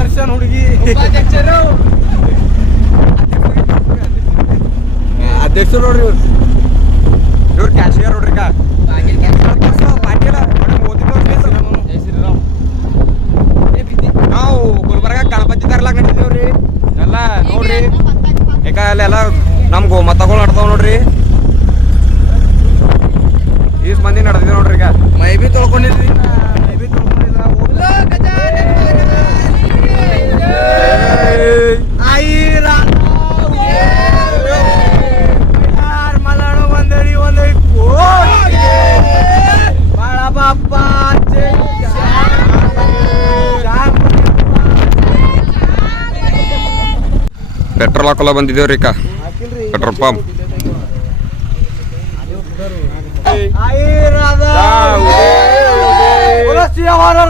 ದರ್ಶನ್ ಹುಡುಗಿ ಅಧ್ಯಕ್ಷರು ನೋಡ್ರಿ ಇವ್ರು ಕ್ಯಾಶಿಯರ್ ನೋಡ್ರಿ ಪಾಟೀಲ ನಾವು ಗುಲ್ಬರ್ಗ ಗಣಪತಿ ತರ್ಲಾಕ ನಡೀತೀವ್ರಿ ಎಲ್ಲ ನೋಡ್ರಿ ಈಗ ಅಲ್ಲೆಲ್ಲ ನಮ್ಗೂ ಮತಗಳು ನಡ್ತಾವ ನೋಡ್ರಿ ಈಸ್ ಮಂದಿ ನಡೆದಿದೆ ನೋಡ್ರಿ ಈಗ ಮೈ ಬಿ ತೊಳ್ಕೊಂಡಿದ್ರಿ ಪೆಟ್ರೋಲ್ ಹಾಕೋಲ್ಲ ಬಂದಿದ್ದೇವ್ರಿ ಅಕ್ಕ ಪೆಟ್ರೋಲ್ ಪಂಪ್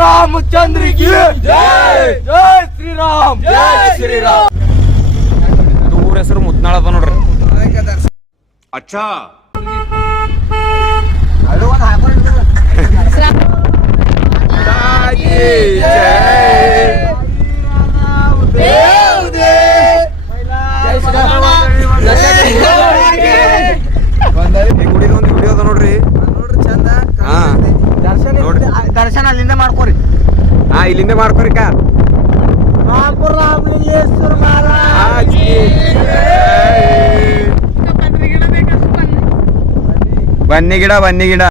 ರಾಮಚಂದ್ರ ಜೈ ಶ್ರೀರಾಮ್ ಜೈ ಶ್ರೀರಾಮ್ ಊರ ಹೆಸರು ಮುತ್ನಾಳ ಅದ ನೋಡ್ರಿ ಅಚ್ಚಾ ಗುಡಿದೊಂದು ವಿಡಿಯೋ ಅದ ನೋಡ್ರಿ ಚಂದ ದರ್ಶನ ಅಲ್ಲಿಂದ ಮಾಡ್ಕೋರಿ ಇಲ್ಲಿಂದ ಮಾಡ್ಕೋರಿ ಬನ್ನಿ ಗಿಡ ಬನ್ನಿ ಗಿಡ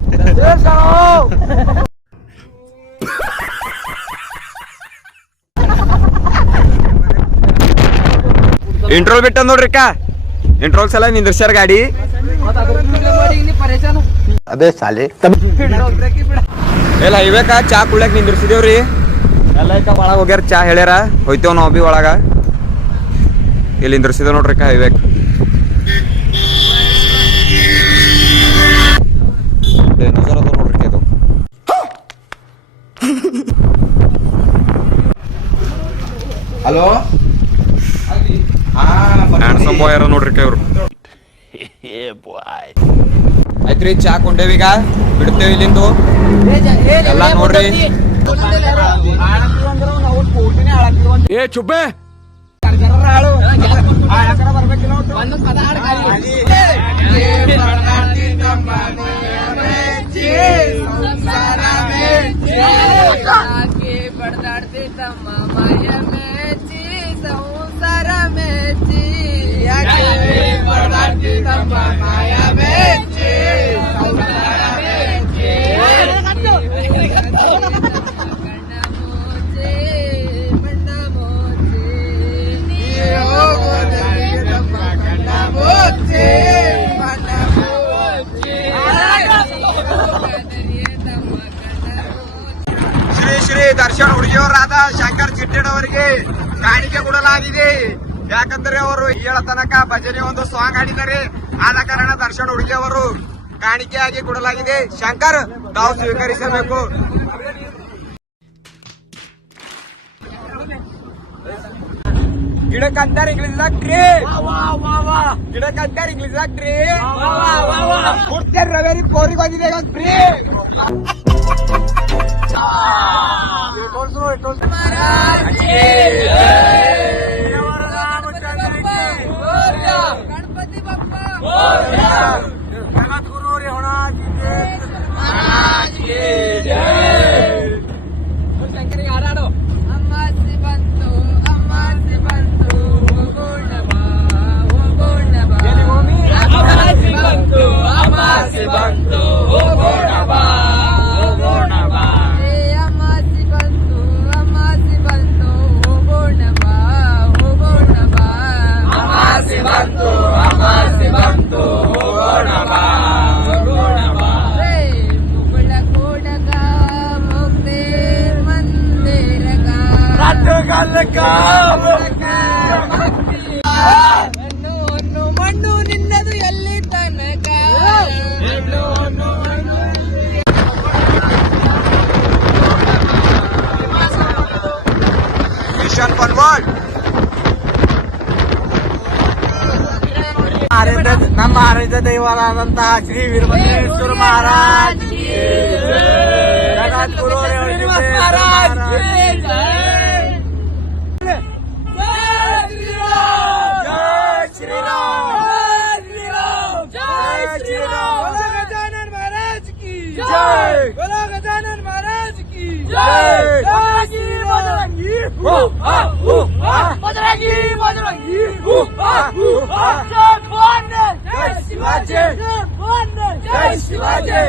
ಇಂಟ್ರೋಲ್ ಬಿಟ್ಟ ನೋಡ್ರಿ ಇಂಟ್ರೋಲ್ಸ್ ಎಲ್ಲ ನಿಂದ್ರಸ್ಯಾರ ಗಾಡಿ ಅದೇ ಸಾಲಿ ಎಲ್ಲ ಹೈವೇಕ ಚಾ ಕುಡ್ಯಾಕ ನಿಂದ್ರಸಿದೇವ್ರಿ ಎಲ್ಲ ಒಳಗ ಹೋಗ್ಯಾರ ಚಾ ಹೇಳ್ಯಾರ ಹೋಯ್ತೇವ್ ನಾವ್ ಬಿ ಒಳಗ ಇಲ್ಲಿ ನಿಂದ್ರಸಿದೇವ್ ನೋಡ್ರಿ ಹೈವೇಕ್ ನೋಡ್ರಿ ಅದು ಹಲೋ ಹ್ಯಾಂಡ್ಸಮ್ ಬಾಯ್ ಯಾರ ನೋಡ್ರಿ ಇವ್ರು ಆಯ್ತ್ರಿ ಚಾ ಕೊಂಡೇವೀಗ ಬಿಡ್ತೇವೆ ಇಲ್ಲಿಂದು ಎಲ್ಲ ನೋಡ್ರಿ ಏ ಚುಬ್ಬೆ ಶ್ರೀ ಶ್ರೀ ದರ್ಶನ್ ಹುಡುಗಿಯವರಾದ ಶಂಕರ್ ಚಿಟ್ಟೆಡ್ ಅವರಿಗೆ ಕಾಣಿಕೆ ಕೊಡಲಾಗಿದೆ. ಯಾಕಂದ್ರೆ ಅವರು ಏಳ ತನಕ ಭಜನೆ ಒಂದು ಸಾಂಗ್ ಹಾಡಿದ್ದಾರೆ. ಆದ ಕಾರಣ ದರ್ಶನ್ ಹುಡುಗಿ ಅವರು ಕಾಣಿಕೆಯಾಗಿ ಕೊಡಲಾಗಿದೆ. ಶಂಕರ್ ತಾವು ಸ್ವೀಕರಿಸಬೇಕು. ಗಿಡಕ್ಕಂತಾರೆ ಇಂಗ್ಲಿಷ್ದಾಗ ಟ್ರೀ, ಗಿಡಕ್ಕಂತಾರೆ ಇಂಗ್ಲಿಷ್ದಾಗ ಟ್ರೀ. ರವೇರಿ ಪೋರಿಗೆ ಬಂದಿದೆ ಟ್ರೀ. ಗಣಪತಿ ಬಪ್ಪ ಜಗದ್ಗುರು ಶಂಕರಿಗೆ ಹಾರಾಡು. ಅಮ್ಮಾಸಿ ಬಂತು ಅಮ್ಮಾಸಿ ಬಂತು ಅಮ್ಮಾಸಿ ಬಂತು ಅಮ್ಮಾಸಿ ಬಂತು ಮಣ್ಣು ನಿನ್ನದು ಎಲ್ಲಿ ತನಕ. Mission forward. ನಮ್ಮ ಆರಾಧ್ಯ ದೈವರಾದಂತಹ ಶ್ರೀ ವೀರಭದ್ರೇಶ್ವರ ಮಹಾರಾಜ್ ಜಗದ್ಗುರು बजरंगी बजरंगी जय भवानी जय शिवाजी जय भवानी जय शिवाजी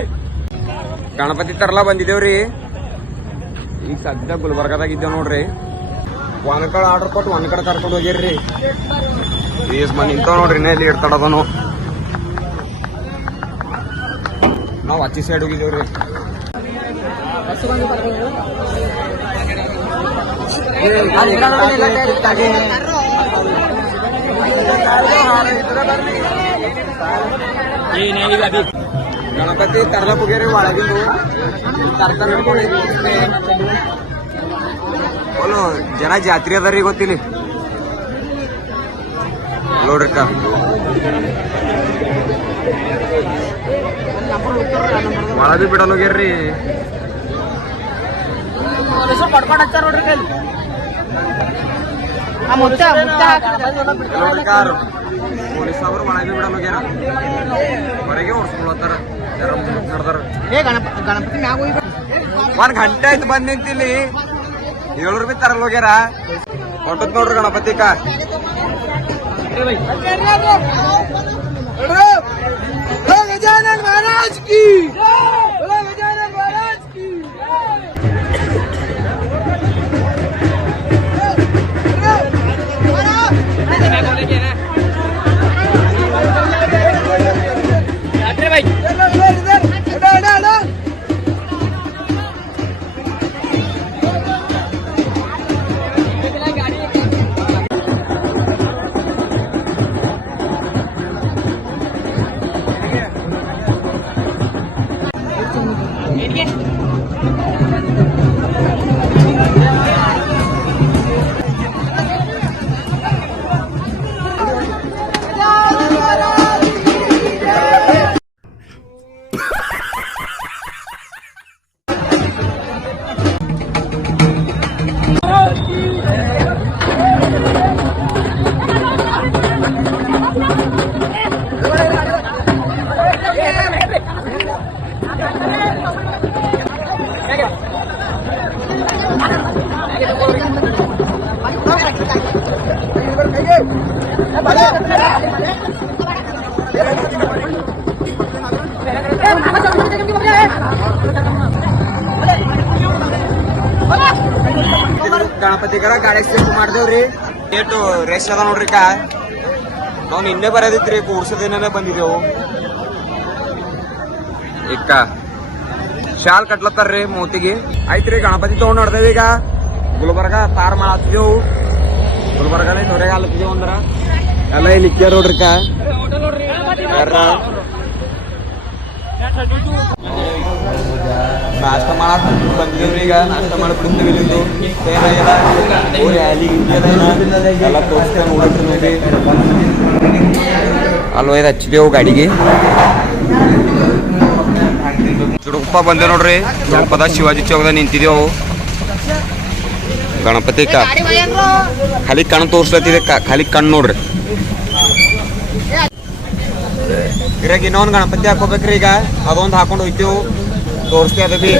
ಗಣಪತಿ ತರಲ ಬಂದಿದ್ದೇವ್ರಿ. ಈಗ ಸದ್ಯ ಗುಲ್ಬರ್ಗದಾಗ ಇದ್ದೇವ್ ನೋಡ್ರಿ. ಒಂದ್ ಕಡೆ ಆರ್ಡರ್ ಕೊಟ್ಟು ಒಂದ್ ಕಡೆ ಕರ್ಕೊಂಡು ಹೋಗಿರ್ರಿ. ಬೇಸ್ ಮನೆ ನಿಂತಾವ್ ನೋಡ್ರಿ. ಇನ್ನ ಇಲ್ಲಿ ಇಡ್ತಾಡದನು. ನಾವ್ ಆಚೆ ಸೈಡ್ ಹೋಗಿದ್ದೇವ್ರಿ. ಗಣಪತಿ ತರ್ಲಕ್ ಹೋಗ್ಯಾರಿ ಒಳಗಿಂದು. ತರ್ತಾರ ಜನ ಜಾತ್ರೆ ಅದಾರಿ ಗೊತ್ತಿಲ್ಲ ನೋಡ್ರಿಕ್ಕ. ಒಳಗೆ ಬಿಡಲ್ ಹೋಗ್ಯಾರ್ರಿ. ಪಡ್ಕೊಂಡು ಹಚ್ಚಾರ ನೋಡ್ರಿ ಕೈ ಕಾರು ಪೊಲೀಸ್ ಅವರು ಒಳಗೆ ಬಿಡಲ್ ಹೋಗ್ಯಾರ. ಹೊರಗೆ ಓಡಿಸ್ಕೊಳತ್ತಾರ. ನಡ್ದಾರ. ಗಣಪತಿ ಮ್ಯಾಗ ಹೋಗಿ 1 ಗಂಟೆ ಆಯ್ತು ಬಂದ್ ನಿಂತಿಲ್ಲಿ. 7 ರೂಪಾಯಿ ತರಲ್ ಹೋಗ್ಯಾರ. ಹೊಂಟದ್ ನೋಡ್ರಿ ಗಣಪತಿ ಕಾ. गजानन महाराज की गजानन महाराज की ಗಣಪತಿಗರ ಗಾಡಿ ಸ್ಲಿಪ್ ಮಾಡ್ದೇವ್ರಿ. ಏಟು ರೇಸ್ ಅದ ನೋಡ್ರಿ. ನಾವ್ ನಿನ್ನೆ ಬರೋದಿತ್ರಿ. ಕೂಡ್ಸೋದೇನೇ ಬಂದಿದ್ದೇವು. ಇಕ್ಕ ಶಾಲ್ ಕಟ್ಲತ್ತಾರ್ರಿ ಮೂತಿಗೆ. ಆಯ್ತ್ರಿ ಗಣಪತಿ ತಗೊಂಡ್ ನೋಡ್ದೇವ್. ಈಗ ಗುಲ್ಬರ್ಗ ತಾರ್ ಮಾಡತ್ತಿದೇವು. ಗುಲ್ಬರ್ಗಲ್ಲಿ ಹೊರಗೆ ಹಾಲತ್ತಿದೇವು ಅಂದ್ರ ಎಲ್ಲ ಇಲ್ಲಿ ಇಕ್ಕ್ಯಾರ ನೋಡ್ರಿ. ನಾಷ್ಟ ಮಾಡಕ್ ಬಂದಿದ್ದೇವ್ರಿ. ಈಗ ನಾಷ್ಟ ಮಾಡ್ಬಿಡ್ತೇವೆ. ಇಲ್ಲಿಂದು ಎಲ್ಲ ತೋರಿಸ್ತೇವೆ ನೋಡ್ರಿ. ಅಲ್ವೈದು ಹಚ್ಚಿದೆವು ಗಾಡಿಗೆ. ಚುಡುಕಪ್ಪ ಬಂದೆ ನೋಡ್ರಿ. ಚುಡುಕದ ಶಿವಾಜಿ ಚೌಕದ ನಿಂತಿದ್ದೇವು. ಗಣಪತಿ ಖಾಲಿ ಕಣ್ಣು ತೋರ್ಸ್ಲತ್ತಿದೆ. ಖಾಲಿ ಕಣ್ಣು ನೋಡ್ರಿ. ಇರಾಗ ಇನ್ನೊಂದು ಗಣಪತಿ ಹಾಕೋಬೇಕ್ರಿ. ಈಗ ಅದೊಂದು ಹಾಕೊಂಡು ಹೋಯ್ತೇವು. ತೋರಿಸ್ತೇ ಅದ ಬಿ